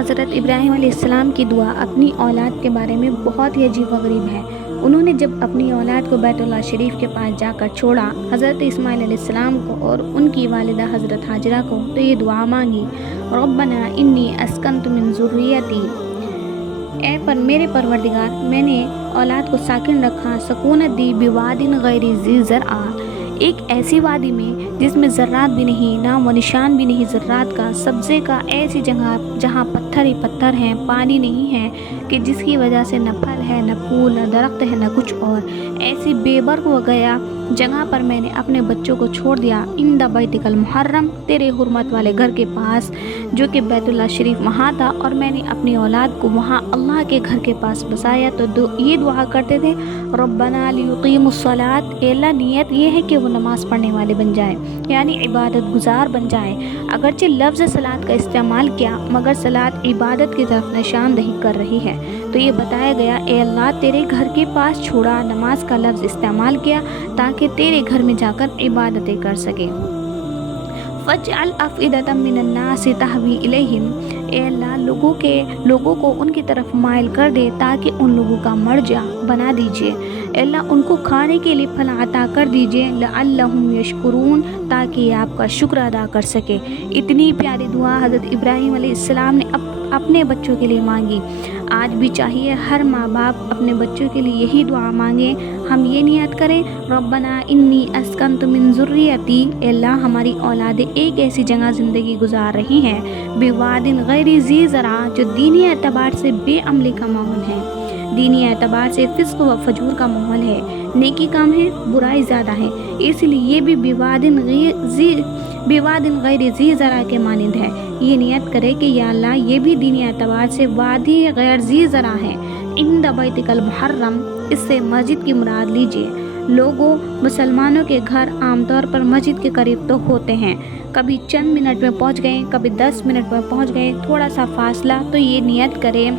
حضرت ابراہیم علیہ السلام کی دعا اپنی اولاد کے بارے میں بہت ہی عجیب و غریب ہے۔ انہوں نے جب اپنی اولاد کو بیت اللہ شریف کے پاس جا کر چھوڑا، حضرت اسماعیل علیہ السلام کو اور ان کی والدہ حضرت ہاجرہ کو، تو یہ دعا مانگی، ربنا انی اسکنت من ذریتی، میرے پروردگار، میں نے اولاد کو ساکن رکھا، سکونت دی، بواد غیر ذی زرع، ایک ایسی وادی میں جس میں ذرات بھی نہیں، نام و نشان بھی نہیں ذرات کا، سبزے کا، ایسی جگہ جہاں پتھر ہی پتھر ہیں، پانی نہیں ہے کہ جس کی وجہ سے نہ پھل ہے، نہ پھول، نہ درخت ہے، نہ کچھ اور، ایسی بے برگ و گیا جگہ پر میں نے اپنے بچوں کو چھوڑ دیا، عند بیتک المحرم، تیرے حرمت والے گھر کے پاس، جو کہ بیت اللہ شریف وہاں تھا، اور میں نے اپنی اولاد کو وہاں اللہ کے گھر کے پاس بسایا۔ تو یہ دعا کرتے تھے، ربنا لیقیموا الصلاۃ، اے اللہ نیت یہ ہے کہ وہ نماز پڑھنے والے بن جائے، یعنی عبادت گزار بن جائے۔ اگرچہ لفظ صلاۃ کا استعمال کیا، مگر صلاۃ عبادت کی طرف نشاندہی کر رہی ہے، تو یہ بتایا گیا، اے اللہ تیرے گھر کے پاس چھوڑا، نماز کا لفظ استعمال کیا تاکہ تیرے گھر میں جا کر عبادتیں کر سکے۔ فَاجْعَلْ أَفْئِدَةً مِّنَ النَّاسِ تَهْوِي إِلَيْهِمْ، اے اللہ لوگوں کو ان کی طرف مائل کر دے تاکہ ان لوگوں کا مرجع بنا دیجئے، اے اللہ ان کو کھانے کے لیے پھل عطا کر دیجئے، لَعَلَّهُمْ يَشْكُرُونَ، تاکہ یہ آپ کا شکر ادا کر سکے۔ اتنی پیاری دعا حضرت ابراہیم علیہ السلام نے اپنے بچوں کے لیے مانگی۔ آج بھی چاہیے ہر ماں باپ اپنے بچوں کے لیے یہی دعا مانگیں۔ ہم یہ نیت کریں، ربنا انی اسکنت من ذریتی، اے اللہ ہماری اولادیں ایک ایسی جگہ زندگی گزار رہی ہیں، بواد غیر ذی زرع، جو دینی اعتبار سے بے عملی کا ماحول ہے، دینی اعتبار سے فسق و فجور کا ماحول ہے، نیکی کم ہے، برائی زیادہ ہے، اس لیے یہ بھی بواد غیر ذی زرع کے مانند ہے۔ یہ نیت کرے کہ یا اللہ یہ بھی دینی اعتبار سے وادی غیر ذی زرع ہے، عند بیتک المحرم، اس سے مسجد کی مراد لیجئے۔ لوگوں، مسلمانوں کے گھر عام طور پر مسجد کے قریب تو ہوتے ہیں، کبھی چند منٹ میں پہنچ گئے، کبھی 10 منٹ میں پہنچ گئے، تھوڑا سا فاصلہ، تو یہ نیت کرے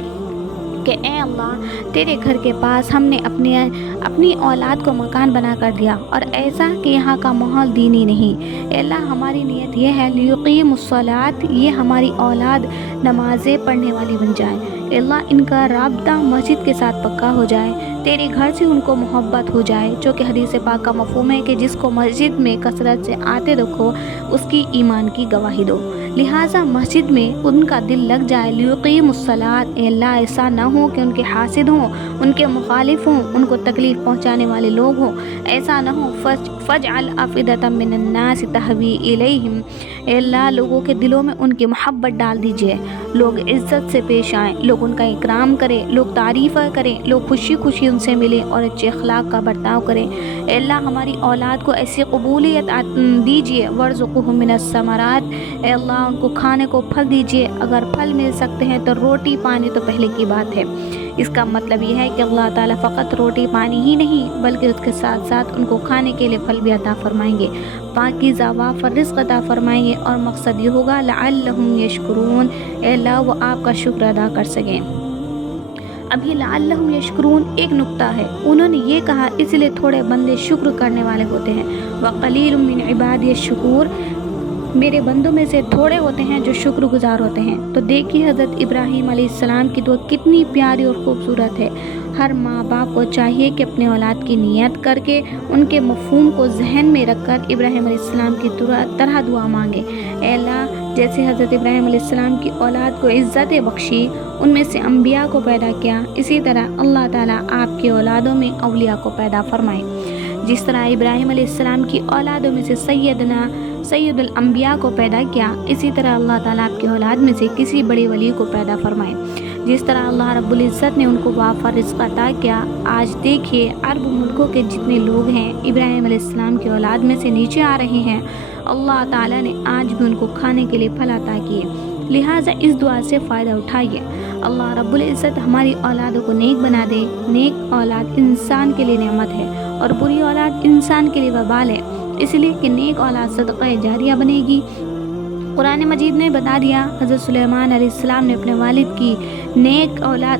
کہ اے اللہ تیرے گھر کے پاس ہم نے اپنی اولاد کو مکان بنا کر دیا، اور ایسا کہ یہاں کا ماحول دینی نہیں، اے اللہ ہماری نیت یہ ہے، لیقیموا الصلاۃ، یہ ہماری اولاد نمازیں پڑھنے والی بن جائے، اے اللہ ان کا رابطہ مسجد کے ساتھ پکا ہو جائے، تیرے گھر سے ان کو محبت ہو جائے، جو کہ حدیث پاک کا مفہوم ہے کہ جس کو مسجد میں کثرت سے آتے دیکھو اس کی ایمان کی گواہی دو، لہٰذا مسجد میں ان کا دل لگ جائے۔ لیقیموا الصلاۃ، اے اللہ ایسا نہ ہو کہ ان کے حاسد ہوں، ان کے مخالف ہوں، ان کو تکلیف پہنچانے والے لوگ ہوں، ایسا نہ ہو۔ فَاجْعَلْ أَفْئِدَةً مِّنَ النَّاسِ تَهْوِي إِلَيْهِمْ، اے اللہ لوگوں کے دلوں میں ان کی محبت ڈال دیجئے، لوگ عزت سے پیش آئیں، لوگ ان کا اکرام کریں، لوگ تعریف کریں، لوگ خوشی خوشی ان سے ملیں اور اچھے اخلاق کا برتاؤ کریں۔ اے اللہ ہماری اولاد کو ایسی قبولیت دیجئے، وَارْزُقْهُم مِّنَ الثَّمَرَاتِ، اے اللہ ان کو کھانے کو پھل دیجئے، اگر پھل مل سکتے ہیں تو روٹی پانی تو پہلے کی بات ہے۔ اس کا مطلب یہ ہے کہ اللہ تعالیٰ فقط روٹی پانی ہی نہیں بلکہ اس کے ساتھ ساتھ ان کو کھانے کے لیے پھل بھی عطا فرمائیں گے، پاکیزہ وافر رزق عطا فرمائیں گے، اور مقصد یہ ہوگا لعلہم یشکرون، اے اللہ وہ آپ کا شکر ادا کر سکیں۔ اب یہ لعلہم یشکرون ایک نقطہ ہے، انہوں نے یہ کہا اس لیے تھوڑے بندے شکر کرنے والے ہوتے ہیں، وقلیل من عبادی الشکور، میرے بندوں میں سے تھوڑے ہوتے ہیں جو شکر گزار ہوتے ہیں۔ تو دیکھیے حضرت ابراہیم علیہ السلام کی دعا کتنی پیاری اور خوبصورت ہے۔ ہر ماں باپ کو چاہیے کہ اپنے اولاد کی نیت کر کے ان کے مفہوم کو ذہن میں رکھ کر ابراہیم علیہ السلام کی طرح دعا مانگے، اے اللہ جیسے حضرت ابراہیم علیہ السلام کی اولاد کو عزت بخشی، ان میں سے انبیاء کو پیدا کیا، اسی طرح اللہ تعالیٰ آپ کی اولادوں میں اولیاء کو پیدا فرمائے۔ جس طرح ابراہیم علیہ السلام کی اولادوں میں سے سید الانبیاء کو پیدا کیا، اسی طرح اللہ تعالیٰ آپ کی اولاد میں سے کسی بڑے ولی کو پیدا فرمائے۔ جس طرح اللہ رب العزت نے ان کو وافر رزق عطا کیا، آج دیکھیے عرب ملکوں کے جتنے لوگ ہیں ابراہیم علیہ السلام کی اولاد میں سے نیچے آ رہے ہیں، اللہ تعالیٰ نے آج بھی ان کو کھانے کے لیے پھل عطا کیے، لہٰذا اس دعا سے فائدہ اٹھائیے۔ اللہ رب العزت ہماری اولادوں کو نیک بنا دے۔ نیک اولاد انسان کے لیے نعمت ہے اور بری اولاد انسان کے لیے وبال ہے، اس لیے کہ نیک اولاد صدقہ جاریہ بنے گی۔ قرآن مجید نے بتا دیا، حضرت سلیمان علیہ السلام نے اپنے والد کی نیک اولاد